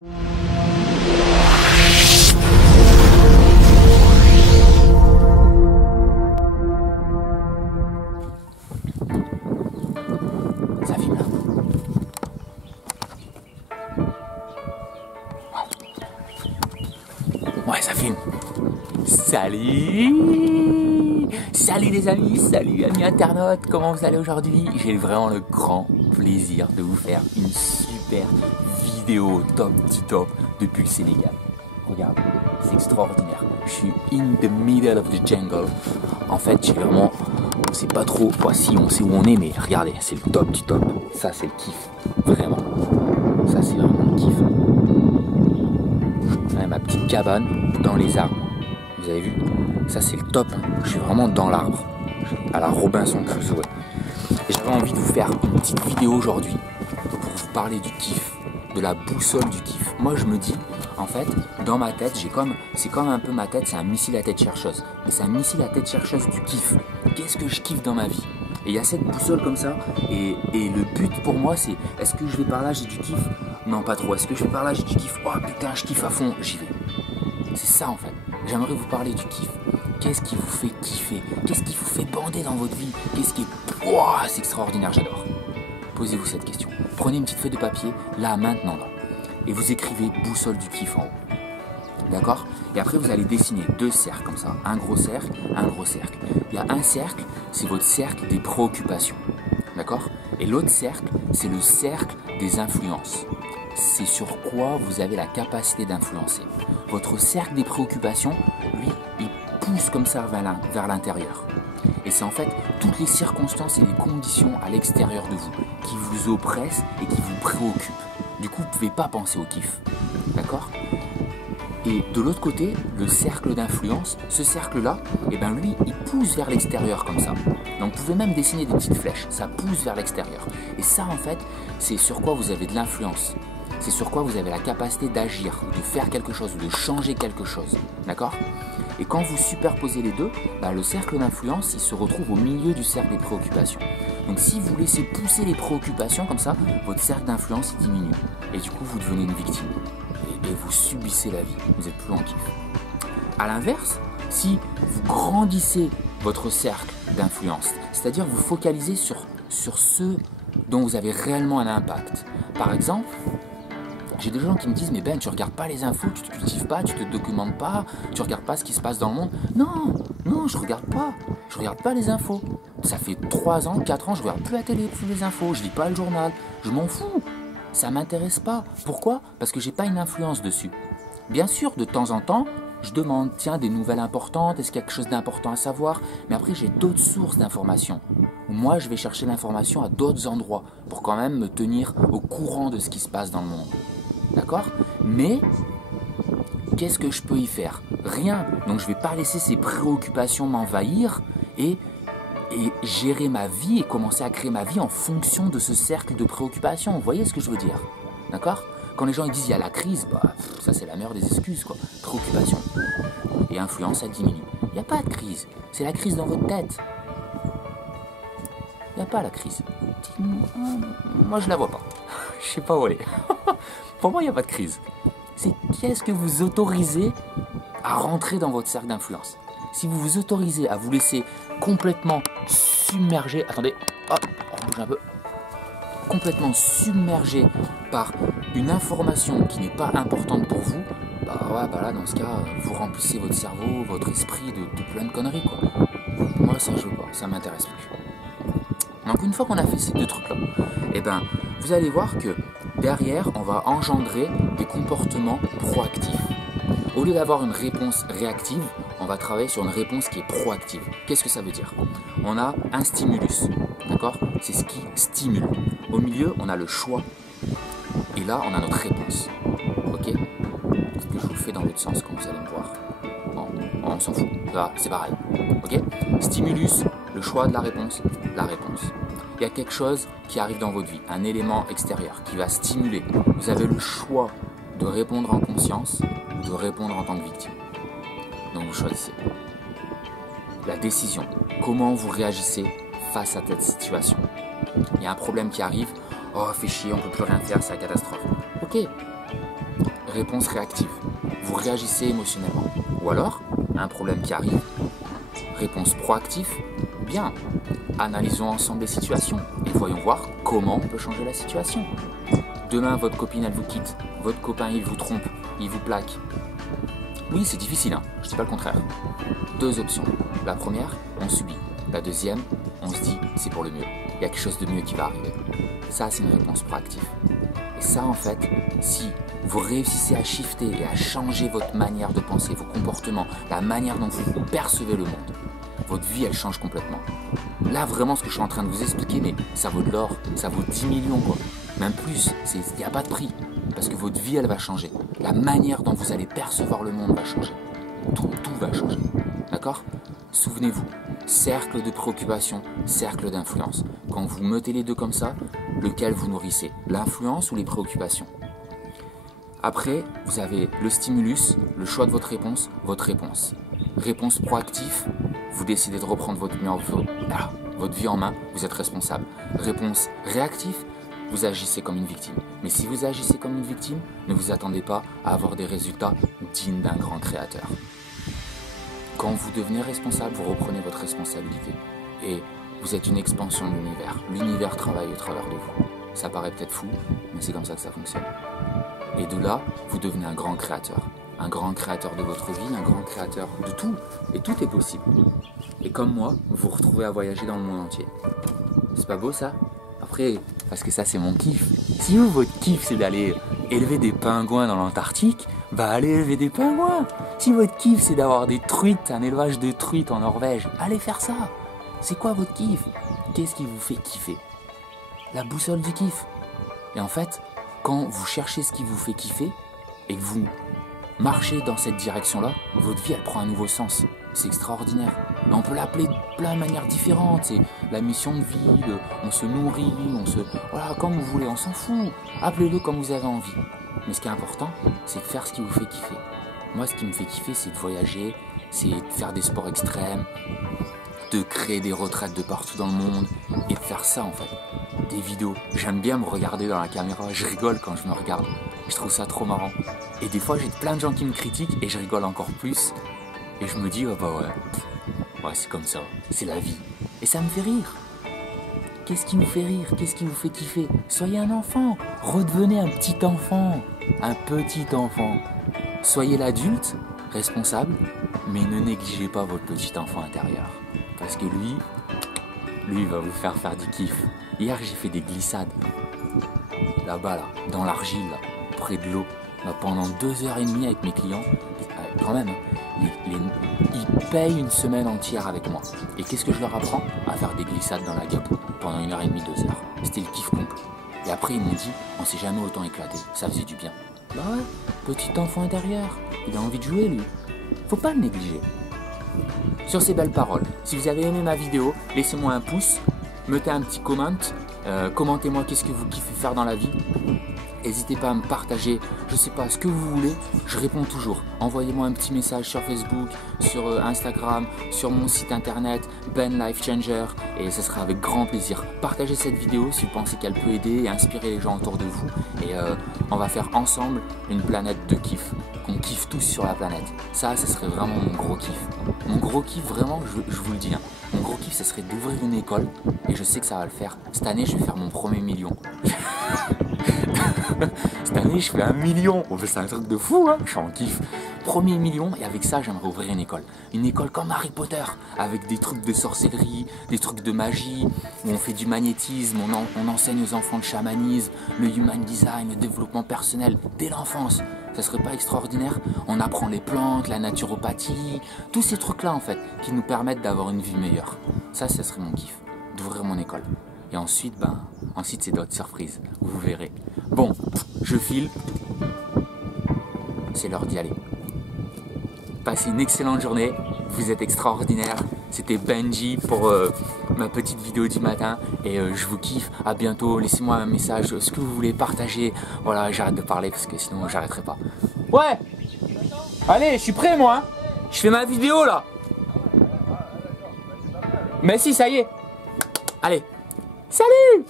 Ça filme là. Ouais, ça filme. Salut! Salut les amis, salut amis internautes, comment vous allez aujourd'hui? J'ai vraiment le grand plaisir de vous faire une super vidéo top depuis le Sénégal. Regarde, c'est extraordinaire. Je suis in the middle of the jungle. En fait, j'ai vraiment, on sait pas trop, si on sait où on est, mais regardez, c'est le top du top. Ça, c'est le kiff, vraiment. Ça, c'est vraiment le kiff. Ouais, ma petite cabane dans les arbres. Vous avez vu? Ça, c'est le top. Je suis vraiment dans l'arbre, à la Robinson Crusoe. Et j'avais envie de vous faire une petite vidéo aujourd'hui pour vous parler du kiff, de la boussole du kiff. Moi, je me dis, en fait, dans ma tête, c'est comme un peu ma tête, c'est un missile à tête chercheuse. Mais c'est un missile à tête chercheuse du kiff. Qu'est-ce que je kiffe dans ma vie? Et il y a cette boussole comme ça. Et le but pour moi, c'est, est-ce que je vais par là, j'ai du kiff? Non, pas trop. Est-ce que je vais par là, j'ai du kiff? Oh putain, je kiffe à fond, j'y vais. C'est ça en fait. J'aimerais vous parler du kiff. Qu'est-ce qui vous fait kiffer? Qu'est-ce qui vous fait bander dans votre vie? Qu'est-ce qui est... Ouah, c'est extraordinaire, j'adore. Posez-vous cette question. Prenez une petite feuille de papier, là, maintenant, là. Et vous écrivez boussole du kiff en haut. D'accord? Et après, vous allez dessiner deux cercles comme ça. Un gros cercle, un gros cercle. Il y a un cercle, c'est votre cercle des préoccupations. D'accord? Et l'autre cercle, c'est le cercle des influences. C'est sur quoi vous avez la capacité d'influencer. Votre cercle des préoccupations, lui, il pousse comme ça vers l'intérieur. Et c'est en fait toutes les circonstances et les conditions à l'extérieur de vous qui vous oppressent et qui vous préoccupent. Du coup, vous ne pouvez pas penser au kiff. D'accord? Et de l'autre côté, le cercle d'influence, ce cercle-là, eh ben lui, il pousse vers l'extérieur comme ça. Donc vous pouvez même dessiner des petites flèches, ça pousse vers l'extérieur. Et ça, en fait, c'est sur quoi vous avez de l'influence. C'est sur quoi vous avez la capacité d'agir, de faire quelque chose, de changer quelque chose. D'accord? Et quand vous superposez les deux, bah, le cercle d'influence, il se retrouve au milieu du cercle des préoccupations. Donc si vous laissez pousser les préoccupations comme ça, votre cercle d'influence diminue. Et du coup, vous devenez une victime. Et vous subissez la vie. Vous n'êtes plus en kiff. A l'inverse, si vous grandissez votre cercle d'influence, c'est-à-dire vous focalisez sur ceux dont vous avez réellement un impact. Par exemple, j'ai des gens qui me disent, mais Ben, tu regardes pas les infos, tu te cultives pas, tu te documentes pas, tu regardes pas ce qui se passe dans le monde. Non, je regarde pas les infos. Ça fait 3 ans, 4 ans, je regarde plus la télé, plus les infos, je lis pas le journal, je m'en fous. Ça m'intéresse pas. Pourquoi? Parce que j'ai pas une influence dessus. Bien sûr, de temps en temps, je demande, tiens, des nouvelles importantes, est-ce qu'il y a quelque chose d'important à savoir? Mais après, j'ai d'autres sources d'informations. Moi, je vais chercher l'information à d'autres endroits pour quand même me tenir au courant de ce qui se passe dans le monde. D'accord? Mais, qu'est-ce que je peux y faire? Rien. Donc, je ne vais pas laisser ces préoccupations m'envahir et gérer ma vie et commencer à créer ma vie en fonction de ce cercle de préoccupations. Vous voyez ce que je veux dire? D'accord? Quand les gens ils disent il y a la crise, bah, ça c'est la meilleure des excuses, quoi. Préoccupation. Et influence, ça diminue. Il n'y a pas de crise. C'est la crise dans votre tête. Il n'y a pas la crise. Moi je la vois pas. Je sais pas où elle est. Pour moi, il n'y a pas de crise. C'est qu'est-ce que vous autorisez à rentrer dans votre cercle d'influence. Si vous vous autorisez à vous laisser complètement submerger, attendez, hop, on bouge un peu, complètement submergé par une information qui n'est pas importante pour vous, bah là dans ce cas, vous remplissez votre cerveau, votre esprit de plein de conneries, quoi. Moi ça je veux pas, ça m'intéresse plus. Donc une fois qu'on a fait ces deux trucs là, eh ben vous allez voir que derrière on va engendrer des comportements proactifs. Au lieu d'avoir une réponse réactive, on va travailler sur une réponse qui est proactive. Qu'est-ce que ça veut dire? On a un stimulus, d'accord? C'est ce qui stimule. Au milieu, on a le choix. Et là, on a notre réponse. Ok? Ce que je vous fais dans l'autre sens, comme vous allez me voir. Bon, on s'en fout. Là, c'est pareil. Ok? Stimulus, le choix de la réponse. Il y a quelque chose qui arrive dans votre vie, un élément extérieur qui va stimuler. Vous avez le choix de répondre en conscience ou de répondre en tant que victime. Donc vous choisissez. La décision, comment vous réagissez face à cette situation. Il y a un problème qui arrive, oh fais chier, on ne peut plus rien faire, c'est la catastrophe. Ok, réponse réactive. Vous réagissez émotionnellement. Ou alors, un problème qui arrive, réponse proactive. Bien, analysons ensemble les situations et voyons voir comment on peut changer la situation. Demain, votre copine, elle vous quitte. Votre copain, il vous trompe, il vous plaque. Oui, c'est difficile, hein, je ne dis pas le contraire. Deux options. La première, on subit. La deuxième, on se dit, c'est pour le mieux. Il y a quelque chose de mieux qui va arriver. Ça, c'est une réponse proactive. Et ça, en fait, si vous réussissez à shifter et à changer votre manière de penser, vos comportements, la manière dont vous percevez le monde, votre vie, elle change complètement. Là, vraiment, ce que je suis en train de vous expliquer, mais ça vaut de l'or, ça vaut 10 millions, quoi. Même plus, il n'y a pas de prix. Parce que votre vie, elle va changer. La manière dont vous allez percevoir le monde va changer. Tout va changer. D'accord ? Souvenez-vous, cercle de préoccupation, cercle d'influence. Quand vous mettez les deux comme ça, lequel vous nourrissez ? L'influence ou les préoccupations ? Après, vous avez le stimulus, le choix de votre réponse. Réponse proactive, vous décidez de reprendre votre vie en main, vous êtes responsable. Réponse réactive, vous agissez comme une victime. Mais si vous agissez comme une victime, ne vous attendez pas à avoir des résultats dignes d'un grand créateur. Quand vous devenez responsable, vous reprenez votre responsabilité. Et vous êtes une expansion de l'univers. L'univers travaille au travers de vous. Ça paraît peut-être fou, mais c'est comme ça que ça fonctionne. Et de là, vous devenez un grand créateur. Un grand créateur de votre vie, un grand créateur de tout. Et tout est possible. Et comme moi, vous vous retrouvez à voyager dans le monde entier. C'est pas beau ça ? Après, parce que ça c'est mon kiff. Si vous, votre kiff c'est d'aller élever des pingouins dans l'Antarctique, bah allez élever des pingouins. Si votre kiff c'est d'avoir des truites, un élevage de truites en Norvège, allez faire ça. C'est quoi votre kiff ? Qu'est-ce qui vous fait kiffer ? La boussole du kiff. Et en fait, quand vous cherchez ce qui vous fait kiffer et que vous marchez dans cette direction-là, votre vie elle prend un nouveau sens. C'est extraordinaire. Et on peut l'appeler de plein de manières différentes. C'est la mission de vie, on se nourrit, voilà, comme vous voulez, on s'en fout. Appelez-le comme vous avez envie. Mais ce qui est important, c'est de faire ce qui vous fait kiffer. Moi, ce qui me fait kiffer, c'est de voyager, c'est de faire des sports extrêmes, de créer des retraites de partout dans le monde et de faire ça en fait. Des vidéos. J'aime bien me regarder dans la caméra, je rigole quand je me regarde. Je trouve ça trop marrant. Et des fois, j'ai plein de gens qui me critiquent et je rigole encore plus. Et je me dis, oh bah ouais, c'est comme ça, c'est la vie. Et ça me fait rire. Qu'est-ce qui vous fait rire ? Qu'est-ce qui vous fait kiffer ? Soyez un enfant, redevenez un petit enfant. Un petit enfant. Soyez l'adulte, responsable, mais ne négligez pas votre petit enfant intérieur. Parce que lui, il va vous faire du kiff. Hier, j'ai fait des glissades. Là-bas, là, dans l'argile, là, près de l'eau. Là, pendant 2h30 avec mes clients. Quand même, ils payent une semaine entière avec moi. Et qu'est-ce que je leur apprends ? À faire des glissades dans la guêpe pendant 1h30, 2h. C'était le kiff complet. Et après, ils m'ont dit, on s'est jamais autant éclaté. Ça faisait du bien. Bah ouais, petit enfant intérieur. Il a envie de jouer, lui. Faut pas le négliger. Sur ces belles paroles, si vous avez aimé ma vidéo, laissez-moi un pouce, mettez un petit comment, commentez-moi qu'est-ce que vous kiffez faire dans la vie. N'hésitez pas à me partager, je sais pas, ce que vous voulez, je réponds toujours. Envoyez-moi un petit message sur Facebook, sur Instagram, sur mon site internet, Ben Life Changer, et ce sera avec grand plaisir. Partagez cette vidéo si vous pensez qu'elle peut aider et inspirer les gens autour de vous. Et on va faire ensemble une planète de kiff, qu'on kiffe tous sur la planète. Ça serait vraiment mon gros kiff. Mon gros kiff, vraiment, je vous le dis, hein. Mon gros kiff, ce serait d'ouvrir une école, et je sais que ça va le faire. Cette année, je vais faire mon premier million. Cette année, je fais 1 million. C'est un truc de fou, hein. Je suis en kiff. Premier million, et avec ça, j'aimerais ouvrir une école. Une école comme Harry Potter, avec des trucs de sorcellerie, des trucs de magie, où on fait du magnétisme, on enseigne aux enfants le chamanisme, le human design, le développement personnel, dès l'enfance. Ça serait pas extraordinaire ? On apprend les plantes, la naturopathie, tous ces trucs-là, en fait, qui nous permettent d'avoir une vie meilleure. Ça serait mon kiff, d'ouvrir mon école. Et ensuite, c'est d'autres surprises, vous verrez. Bon, je file. C'est l'heure d'y aller. Passez une excellente journée, vous êtes extraordinaires. C'était Benji pour ma petite vidéo du matin et je vous kiffe. À bientôt, laissez-moi un message, ce que vous voulez partager. Voilà, j'arrête de parler parce que sinon j'arrêterai pas. Ouais. Allez, je suis prêt moi, hein. Je fais ma vidéo là. Mais si, ça y est. Allez. Salut!